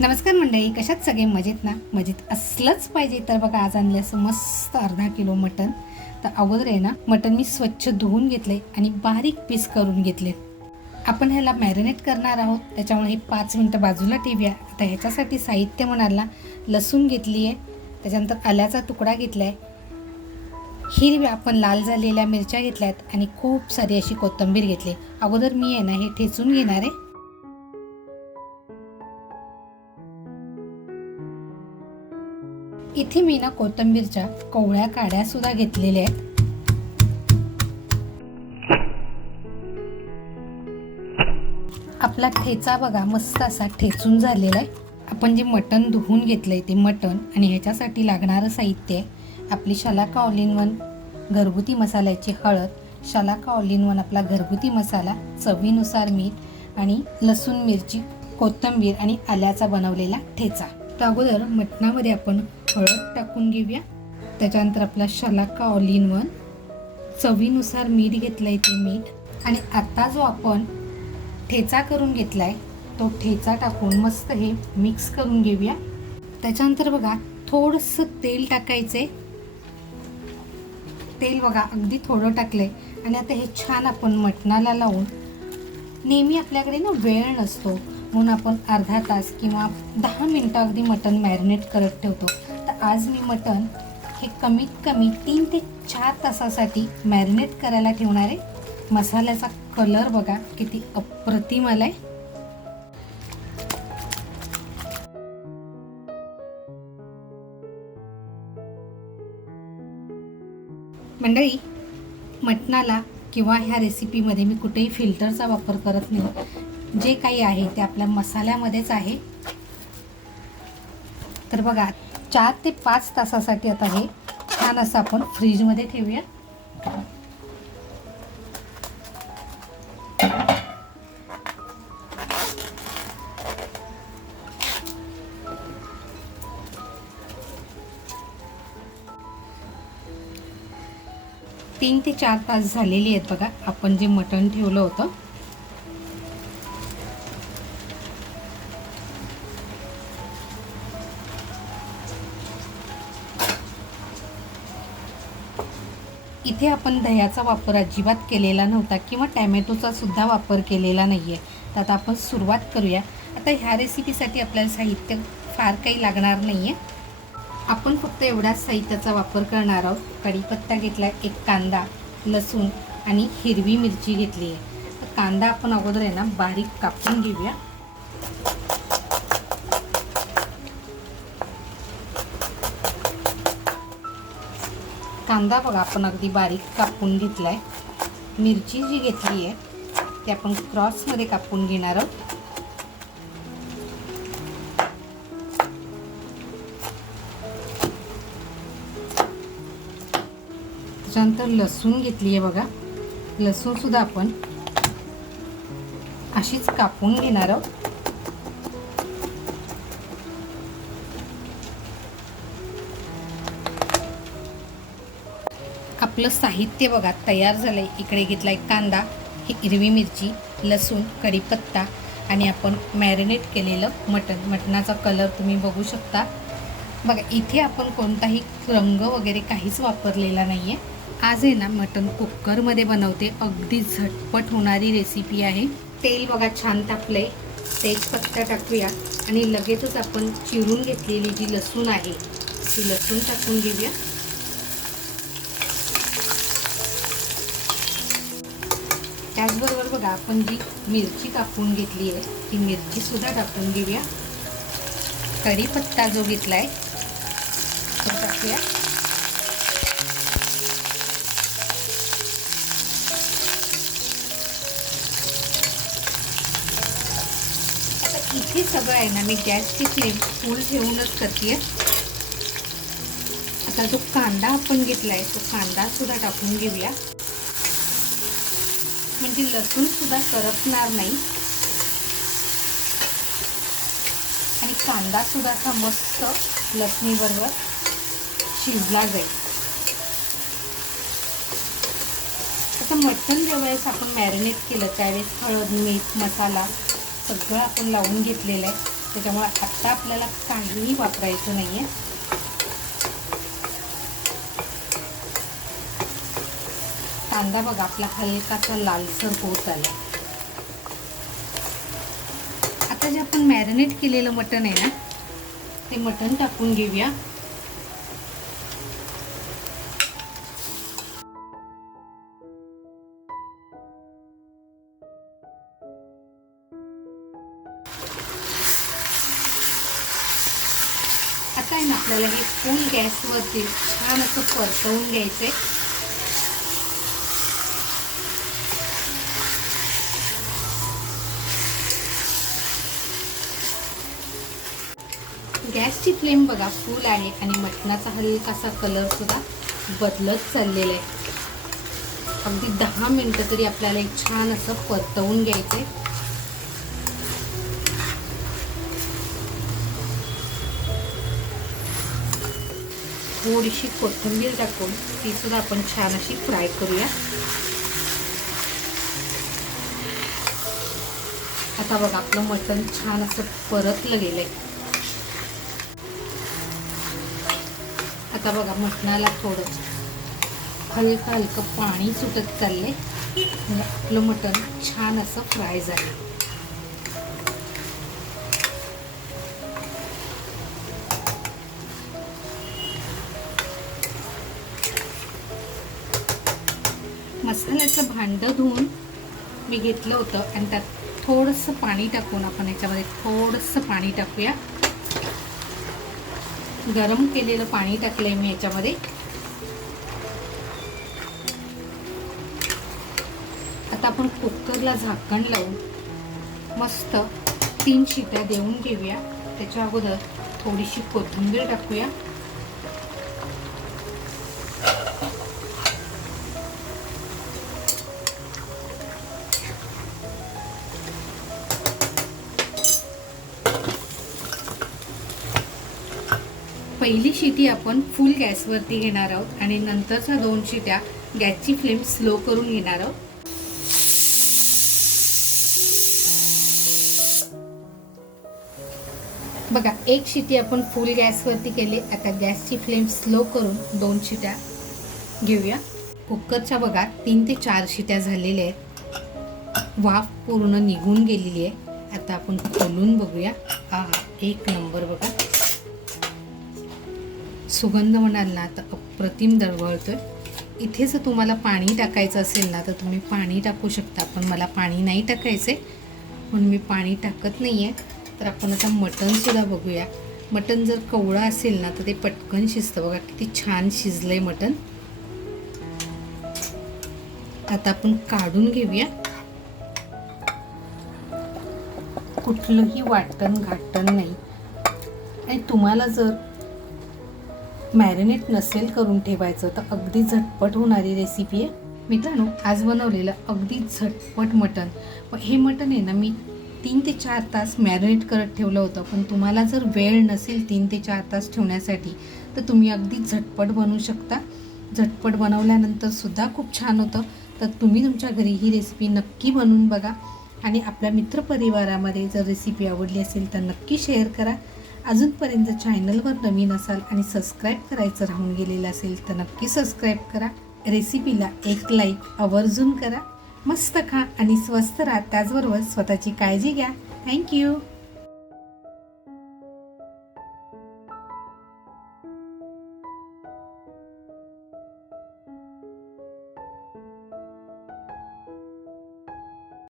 नमस्कार मंडळी, कशात सगळे मजेत ना? मजेत असलंच पाहिजे. तर बघा, आज आणले असं मस्त अर्धा किलो मटण. तर अगोदर आहे ना, मटण मी स्वच्छ धुवून घेतले आणि बारीक पीस करून घेतले. आपण ह्याला मॅरिनेट करणार आहोत, त्याच्यामुळे हे 5 मिनटं बाजूला ठेवूया. आता ह्याच्यासाठी साहित्य म्हणाला, लसूण घेतली आहे, त्याच्यानंतर आल्याचा तुकडा घेतला आहे, हिरव्या पण लाल झालेल्या मिरच्या घेतल्यात आणि खूप सारी अशी कोथिंबीर घेतली. अगोदर मी आहे ना हे ठेचून घेणार आहे. इथे मी ना कोथिंबीरच्या कोवळ्या काड्या सुद्धा घेतलेल्या आहेत. आपला ठेचा बघा मस्त असा ठेचून झालेला आहे. आपण जे मटण धुवून घेतलंय ते मटण आणि ह्याच्यासाठी लागणारं साहित्य आहे आपली शलाका ऑल इन वन घरगुती मसाल्याची हळद, शलाका ऑल इन वन आपला घरगुती मसाला, चवीनुसार मीठ आणि लसूण, मिरची, कोथिंबीर आणि आल्याचा बनवलेला ठेचा. तर अगोदर मटणामध्ये आपण हळद टाकून घेऊया. त्याच्यानंतर आपला शलाका ऑल इन वन, चवीनुसार मीठ घेतलंय ते मीठ, आणि आता जो आपण ठेचा करून घेतलाय तो ठेचा टाकून मस्त हे मिक्स करून घेऊया. त्याच्यानंतर बघा थोडंसं तेल टाकायचंय. तेल बघा अगदी थोडं टाकलंय आणि आता हे छान आपण मटणाला लावून, नेहमी आपल्याकडे ना वेळ नसतो म्हणून आपण अर्धा तास किंवा 10 मिनटं अगदी मटण मॅरिनेट करत ठेवतो. तर आज मी मटण हे कमीत कमी 3 ते 4 तासासाठी मॅरिनेट करायला ठेवणार आहे. मसाल्याचा कलर बघा किती अप्रतिम आलाय. मंडळी, मटणाला किंवा ह्या रेसिपीमध्ये मी कुठेही फिल्टरचा वापर करत नाही. जे काही आहे ते आपल्या मसाल्यामध्येच आहे. तर बघा 4 ते 5 तासासाठी आता हे छान असं आपण फ्रीजमध्ये ठेवूया. तीन ते 4 तास झालेली आहेत बघा आपण जे मटण ठेवलं होतं. इथे आपण दह्याचा वापर अजिबात केलेला नव्हता किंवा टॅमॅटोचा सुद्धा वापर केलेला नाही आहे. तर आता आपण सुरुवात करूया. आता ह्या रेसिपीसाठी आपल्याला साहित्य फार काही लागणार नाही आहे. आपण फक्त एवढ्याच साहित्याचा वापर करणार आहोत. कढीपत्ता घेतला आहे, एक कांदा, लसूण आणि हिरवी मिरची घेतली आहे. तर कांदा आपण अगोदर आहे ना बारीक कापून घेऊया. कांदा बघा आपण अगदी बारीक कापून घेतला आहे. मिरची जी घेतली आहे ती आपण क्रॉसमध्ये कापून घेणार आहोत. त्याच्यानंतर लसूण घेतली आहे बघा. लसूण सुद्धा आपण अशीच कापून घेणार आहोत. आपलं साहित्य बघा तयार झालंय. इकडे घेतलाय कांदा, हिरवी मिरची, लसूण, कढीपत्ता आणि आपण मॅरिनेट केलेलं मटण. मटणाचा कलर तुम्ही बघू शकता बघा. इथे आपण कोणताही रंग वगैरे काहीच वापरलेला नाहीये. आज आहे ना मटण कुकरमध्ये बनवते. अगदी झटपट होणारी रेसिपी आहे. तेल बघा छान तापलंय. तेजपत्ता टाकूया आणि लगेचच आपण चिरून घेतलेली जी लसूण आहे ती लसूण टाकून घेऊया. त्याचबरोबर बघा आपण जी मिरची कापून घेतली आहे ती मिरची सुद्धा टाकून घेऊया. कढीपत्ता जो घेतलाय तो टाकूया. आता इथे सगळं आहे ना मी गॅसची फ्लेम फुल ठेवूनच करते. आता जो कांदा आपण घेतलाय तो कांदा सुद्धा टाकून घेऊया. म्हणजे लसूण सुद्धा करपणार नाही आणि कांदा सुद्धा असा मस्त लसणीबरोबर शिजला जाईल. आता मटण ज्यावेळेस आपण मॅरिनेट केलं त्यावेळेस हळद, मीठ, मसाला सगळं आपण लावून घेतलेलं आहे. त्याच्यामुळे आत्ता आपल्याला काहीही वापरायचं नाही आहे. कांदा बघा आपला हलकासा लालसर होत आला. आता जे आपण मॅरिनेट केलेलं मटण आहे ना, ते मटण टाकून घेऊया. आता आहे ना आपल्याला हे फुल गॅसवरती छान असं परतवून घ्यायचंय. गॅसची फ्लेम बघा फुल आहे आणि मटणाचा हलकासा कलर सुद्धा बदलत चाललेला आहे. अगदी 10 मिनिटं तरी आपल्याला एक छान असं परतवून घ्यायचंय. थोडीशी कोथिंबीर टाकून ती सुद्धा आपण छान अशी फ्राय करूया. आता बघा आपलं मटण छान असं परतलं गेलंय. आता बघा मटणाला थोडं हलकं हलकं पाणी सुटत चाललंय. म्हणजे आपलं मटण छान असं फ्राय झालं. मसाल्याचं भांडं धुवून मी घेतलं होतं आणि त्यात थोडंसं पाणी टाकून आपण याच्यामध्ये थोडंसं पाणी टाकूया. गरम केलेलं पाणी टाकलंय मी याच्यामध्ये. आता आपण कुकरला झाकण लावून मस्त 3 शिट्या देऊन घेऊया. त्याच्या अगोदर थोडीशी कोथिंबीर टाकूया. पहिली शिटी आपण फुल गॅसवरती घेणार आहोत आणि नंतरच्या 2 शिट्या गॅसची फ्लेम स्लो करून घेणार आहोत. बघा 1 शिटी आपण फुल गॅसवरती केली. आता गॅसची फ्लेम स्लो करून 2 शिट्या घेऊया. कुकरच्या बघा 3 ते 4 शिट्या झालेल्या आहेत. वाफ पूर्ण निघून गेलेली आहे. आता आपण खोलून बघूया. एक नंबर बघा. सुगंध म्हणाल ना तर अप्रतिम दरवळतोय. इथे जर तुम्हाला पाणी टाकायचं असेल ना तर तुम्ही पाणी टाकू शकता. पण मला पाणी नाही टाकायचं आहे म्हणून मी पाणी टाकत नाही आहे. तर आपण आता मटणसुद्धा बघूया. मटण जर कवळं असेल ना तर ते पटकन शिजतं. बघा किती छान शिजलंय मटण. आता आपण काढून घेऊया. कुठलंही वाटण घाटण नाही. आणि तुम्हाला जर मॅरिनेट नसेल करून ठेवायचं तर अगदी झटपट होणारी रेसिपी आहे. मित्रांनो आज बनवलेलं अगदी झटपट मटण. हे मटण आहे ना मी 3 ते 4 तास मॅरिनेट करत ठेवलं होतं. पण तुम्हाला जर वेळ नसेल 3 ते 4 तास ठेवण्यासाठी तर तुम्ही अगदी झटपट बनवू शकता. झटपट बनवल्यानंतर सुद्धा खूप छान होतं. तर तुम्ही तुमच्या घरी ही रेसिपी नक्की बनवून बघा. आणि आपल्या मित्रपरिवारामध्ये जर रेसिपी आवडली असेल तर नक्की शेअर करा. अजूनपर्यंत चॅनलवर नवीन असाल आणि सबस्क्राईब करायचं राहून गेलेलं असेल तर नक्की सबस्क्राईब करा. रेसिपीला एक लाईक आवर्जून करा. मस्त खा आणि स्वस्त राहा. त्याचबरोबर स्वतःची काळजी घ्या. थँक्यू.